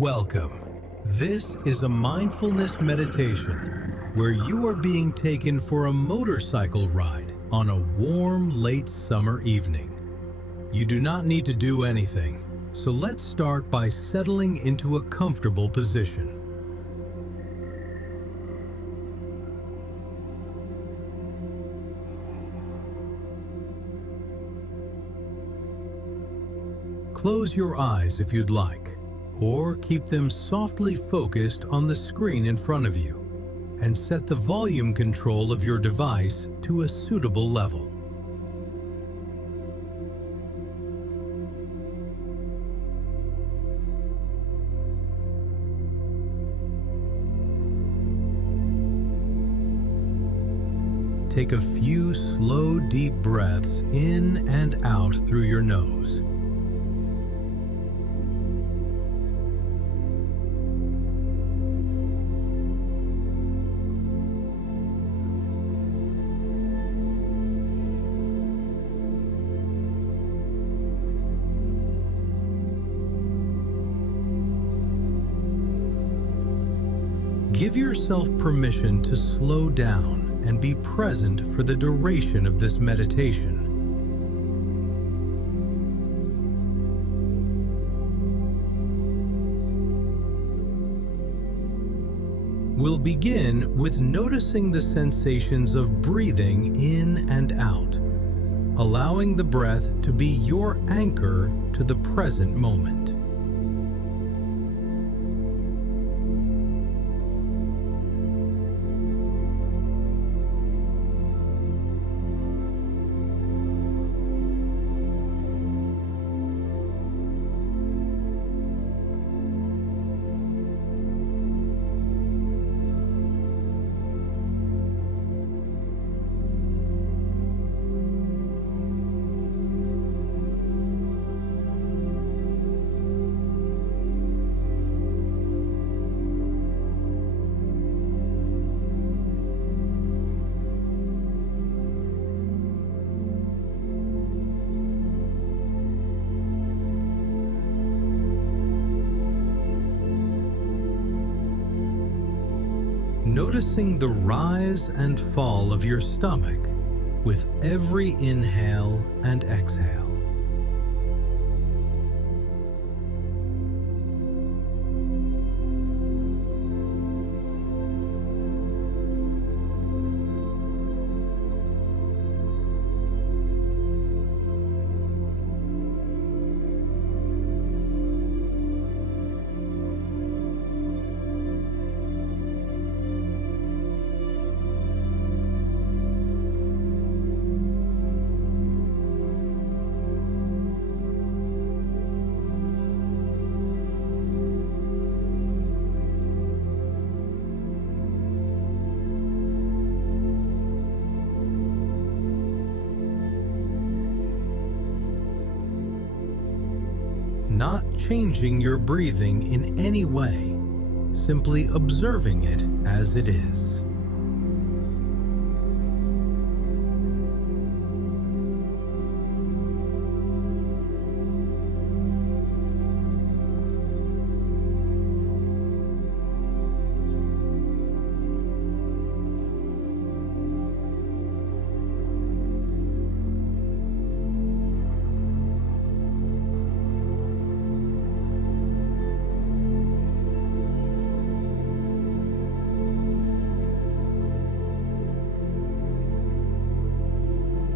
Welcome. This is a mindfulness meditation where you are being taken for a motorcycle ride on a warm, late summer evening. You do not need to do anything, so let's start by settling into a comfortable position. Close your eyes if you'd like, or keep them softly focused on the screen in front of you, and set the volume control of your device to a suitable level. Take a few slow, deep breaths in and out through your nose. Give yourself permission to slow down and be present for the duration of this meditation. We'll begin with noticing the sensations of breathing in and out, allowing the breath to be your anchor to the present moment. Noticing the rise and fall of your stomach with every inhale and exhale. Not changing your breathing in any way, simply observing it as it is.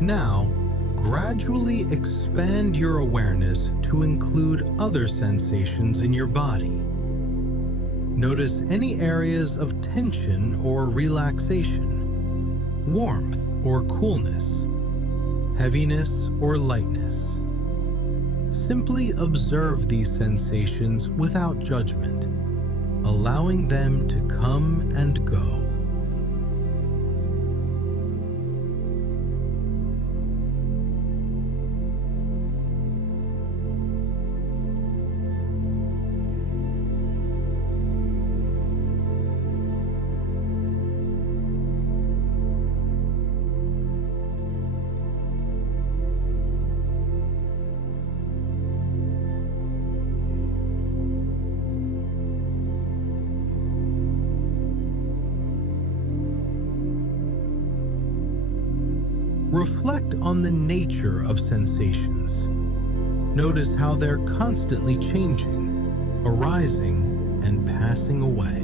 Now, gradually expand your awareness to include other sensations in your body. Notice any areas of tension or relaxation, warmth or coolness, heaviness or lightness. Simply observe these sensations without judgment, allowing them to come and go. reflect on the nature of sensations. Notice how they're constantly changing, arising, and passing away.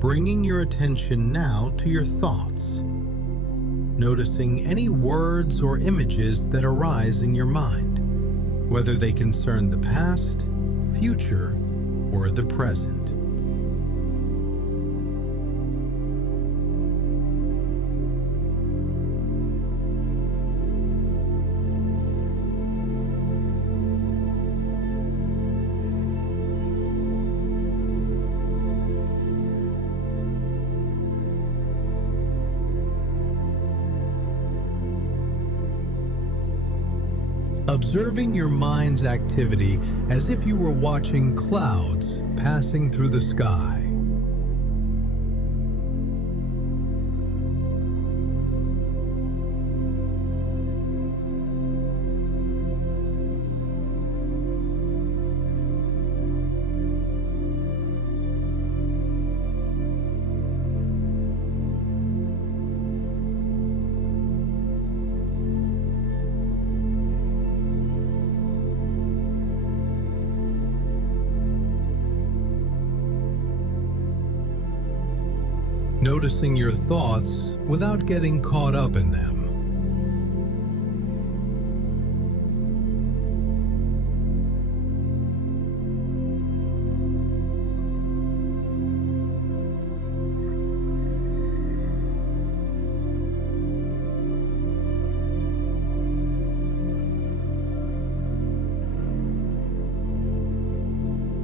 Bringing your attention now to your thoughts, noticing any words or images that arise in your mind, whether they concern the past, future, or the present. Observing your mind's activity as if you were watching clouds passing through the sky. Noticing your thoughts without getting caught up in them.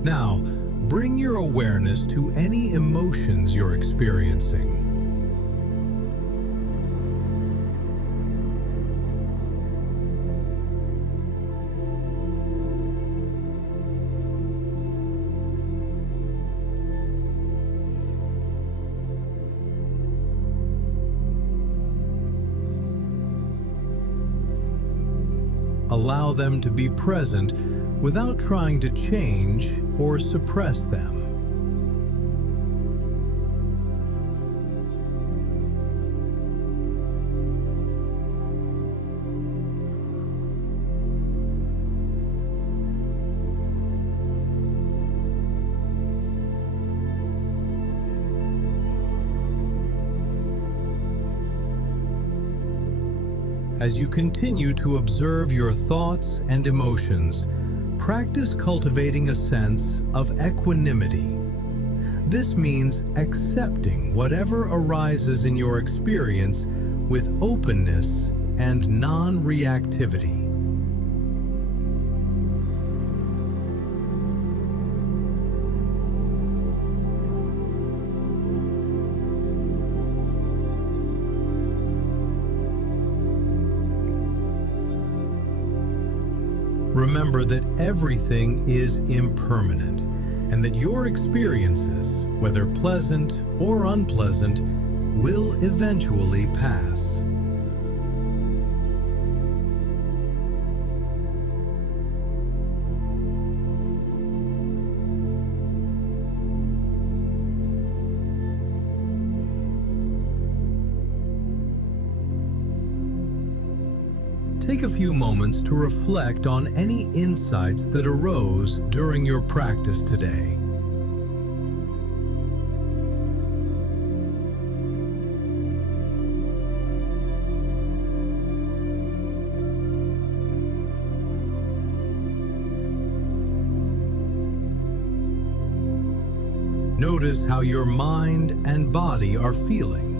Now, bring your awareness to any emotions you're experiencing. Allow them to be present without trying to change or suppress them. As you continue to observe your thoughts and emotions, practice cultivating a sense of equanimity. This means accepting whatever arises in your experience with openness and non-reactivity. Remember that everything is impermanent, and that your experiences, whether pleasant or unpleasant, will eventually pass. Take a few moments to reflect on any insights that arose during your practice today. Notice how your mind and body are feeling.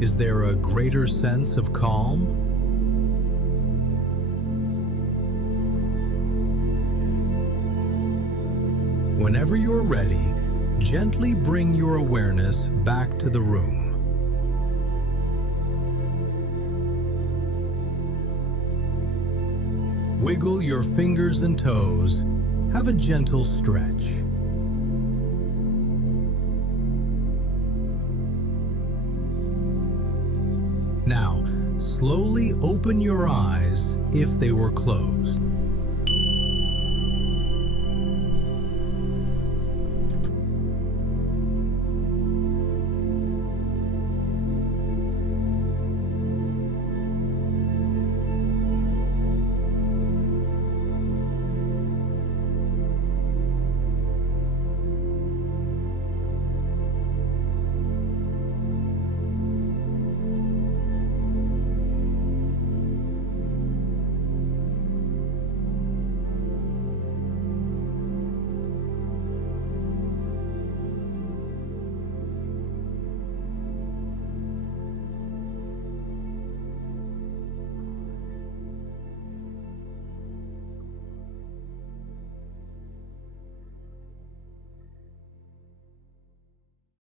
Is there a greater sense of calm? Whenever you're ready, gently bring your awareness back to the room. Wiggle your fingers and toes. Have a gentle stretch. Now, slowly open your eyes if they were closed.